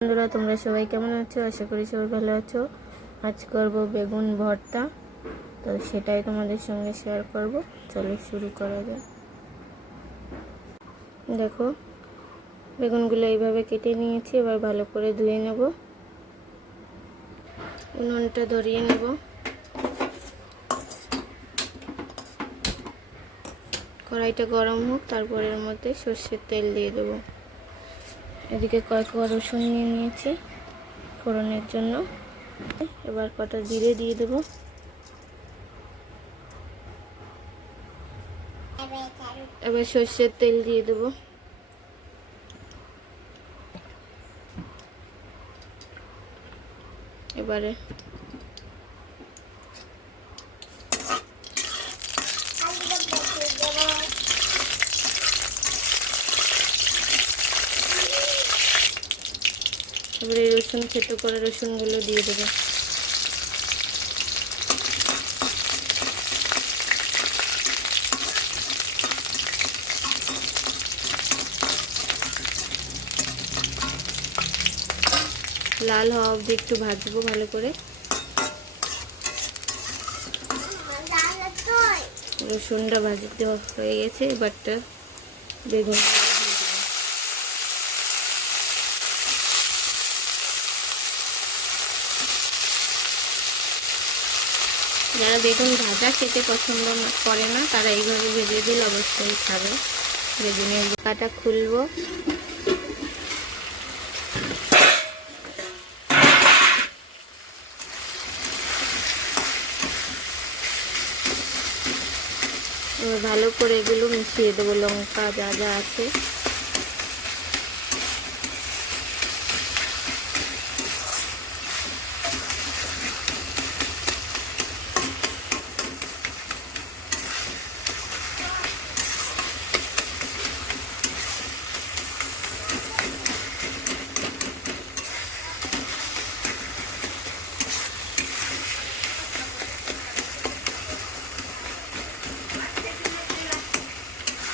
বন্ধুরা, তোমরা সবাই কেমন আছো? আশা করি সবাই ভালো আছো। আজ করব বেগুন ভর্তা, তো সেটাই তোমাদের সঙ্গে শেয়ার করব। চলো শুরু করা যাক। দেখো, বেগুনগুলো এইভাবে কেটে নিয়েছি। এবার ভালো করে ধুয়ে নেব, উনুনটা ধরিয়ে নেব। কড়াইটা গরম হোক, তারপরে এর মধ্যে সর্ষের তেল দিয়ে দেবো। এদিকে কয়েকটা রসুন নিয়ে নিয়েছি ফোড়নের জন্য। এবার কটা জিরে দিয়ে দেবো। এবার সর্ষের তেল দিয়ে দেবো। এবারে রসুন থেতো করে রসুনগুলো দিয়ে দেবো। লাল হওয়া অবধি একটু ভাজবো ভালো করে। রসুনটা ভাজতে হয়ে গেছে, এবারটা বেগুন যারা বেগুন ভাজা খেতে পছন্দ করে না, তারা এইভাবে ভেজে দিলে অবশ্যই খাবে। বেগুনের বোকাটা খুলবো। এবার ভালো করে এগুলো মিশিয়ে দেবো, লঙ্কা যা যা আছে।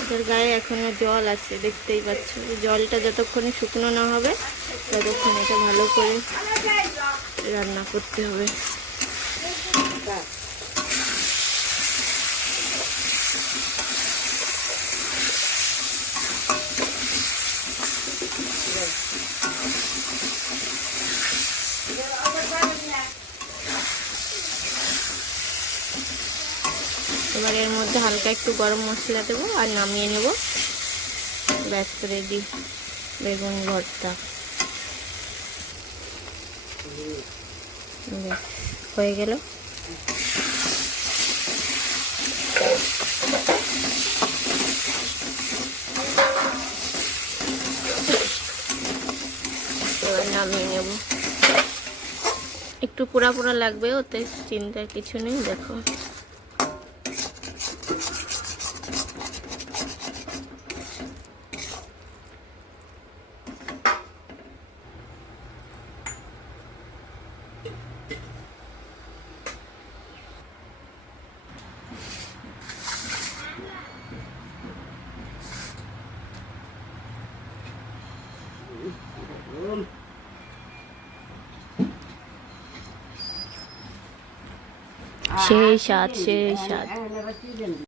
এটার গায়ে এখনো জল আছে, দেখতেই পাচ্ছ। জলটা যতক্ষণে শুকনো না হবে ততক্ষণ এটা ভালো করে রান্না করতে হবে। এবার এর মধ্যে হালকা একটু গরম মশলা দেবো আর নামিয়ে নেব। ব্যাস, রেডি বেগুন ভর্তা। হয়ে গেল। এবার নামিয়ে নেব। একটু পোড়া পোড়া লাগবে, ওতে চিন্তার কিছু নেই। দেখো, সেই স্বাদ, সেই স্বাদ।